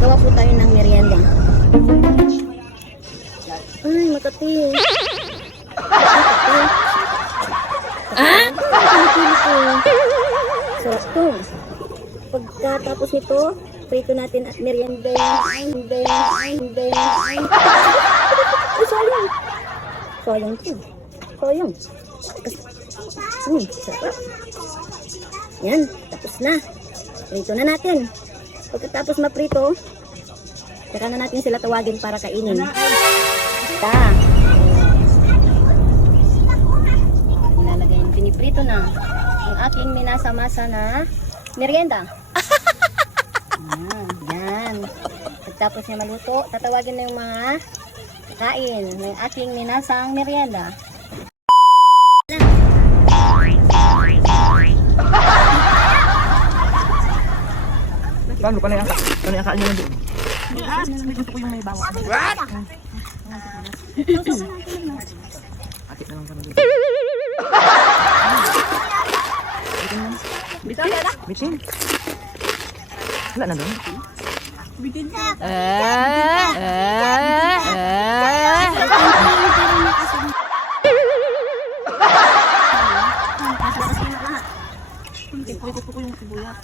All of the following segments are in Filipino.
Gawa po tayo ng merienda. Ay, makati. Sarap to. Pagkatapos nito, prito natin at merienda. Ay, sayang. Sayang to. Sayang. Sarap. Yan, tapos na. Prito na natin. Pagkatapos maprito, saka na natin sila tawagin para kainin. Ilalagay, piniprito na ang aking minasa-masa na merienda. Yan. Pagkatapos niya maluto, tatawagin na yung mga kain ng aking minasang merienda. Paano pa na yung akain nyo na doon? Gusto ko yung may bawa. What? Akit na lang pa na doon. Bitin na? Bitin? Wala na doon? Bitin na. Gusto ko yung sibuyas.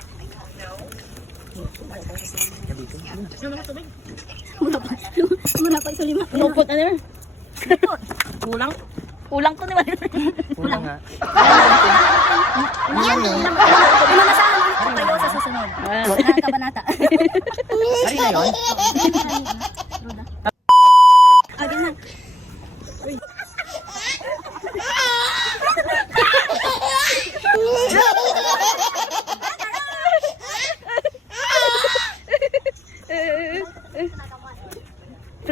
Muna pa ito 5. Lupot ano yun? Kulang? Kulang to naman. Kulang nga. Imamasahan tayo sa susunod. Kabanata. Ari na yun? Agad na.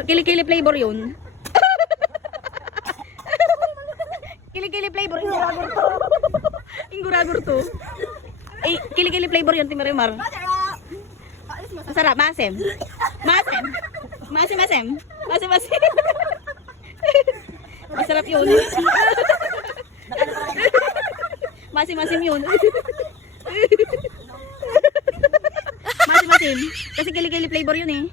Kili-kili flavor yun. Kili-kili flavor. Inguragor to. Eh, kili-kili flavor yun, Timarimar. Masarap, masem. Masem. Masem. Masarap yun. Masim yun. Masim. Kasi kili-kili flavor yun eh.